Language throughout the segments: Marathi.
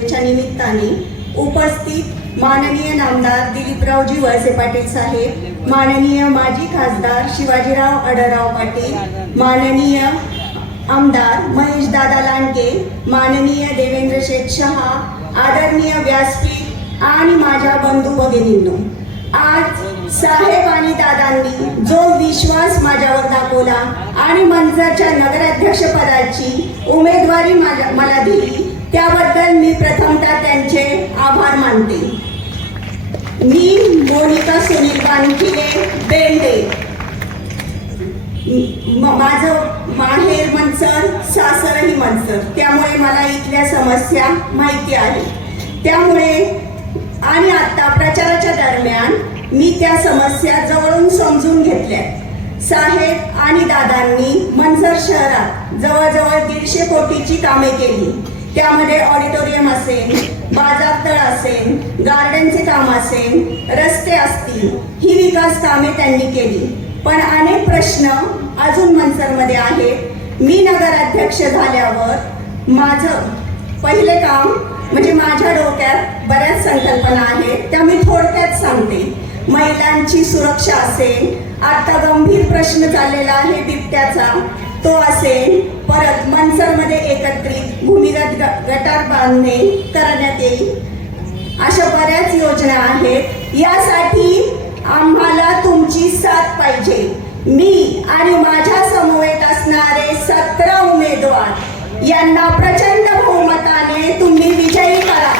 दिनाच्या निमित्ताने उपस्थित माननीय नामदार दिलीपरावजी वळसे पाटील साहेब माननीय माजी खासदार शिवाजीराव अडराव पाटील माननीय आमदार महेश दादा लांडगे माननीय देवेंद्र शेठ शहा आदरणीय व्यासपीठ आणि माझ्या बंधू भगिनींनो आज साहेब आणि दादांनी जो विश्वास माझ्यावर दाखवला आणि मंचाच्या नगराध्यक्षपदाची उमेदवारी माझ्या मला दिली त्याबद्दल मी प्रथमतः त्यांचे आभार मानते. मी मोनिका सुनील बानखिले बेंडे माझं माहेर मनसर सासरही मनसर. त्यामुळे मला इथल्या समस्या माहिती आहे. त्यामुळे आणि आत्ता प्रचाराच्या दरम्यान मी त्या समस्या जवळून समजून घेतल्या. साहेब आणि दादांनी मनसर शहरात जवळजवळ दीडशे कोटीची कामे केली. त्यामध्ये ऑडिटोरियम असेल बाजारतळ असेल गार्डनचे काम असेल रस्ते असतील ही विकास कामे त्यांनी केली. पण अनेक प्रश्न अजून मनसरमध्ये आहेत. मी नगराध्यक्ष झाल्यावर माझं पहिले काम म्हणजे माझ्या डोक्यात बऱ्याच संकल्पना आहेत त्या मी थोडक्यात सांगते. महिलांची सुरक्षा असेल आता गंभीर प्रश्न चाललेला आहे बिबट्याचा. तो असेल परत मनसरमध्ये एकत्रित भूमिगत गटार बांधणे करण्यात येईल. अशा बऱ्याच योजना आहेत. यासाठी आम्हाला तुमची साथ पाहिजे. मी आणि माझ्या समवेत असणारे सतरा उमेदवार यांना प्रचंड बहुमताने तुम्ही विजयी करा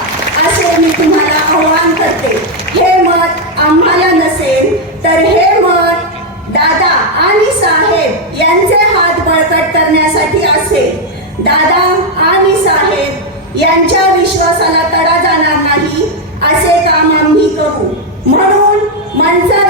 असे मी तुम्हाला आवाहन करते. हे मत आम्हाला नसेल तर हे मत दादा आणि साहेब यांचे हात बळकट करण्यासाठी असेल दादा आणि साहेब यांच्या विश्वासाला तडा जाणार नाही असे काम आम्ही करू. म्हणून मनसरच्या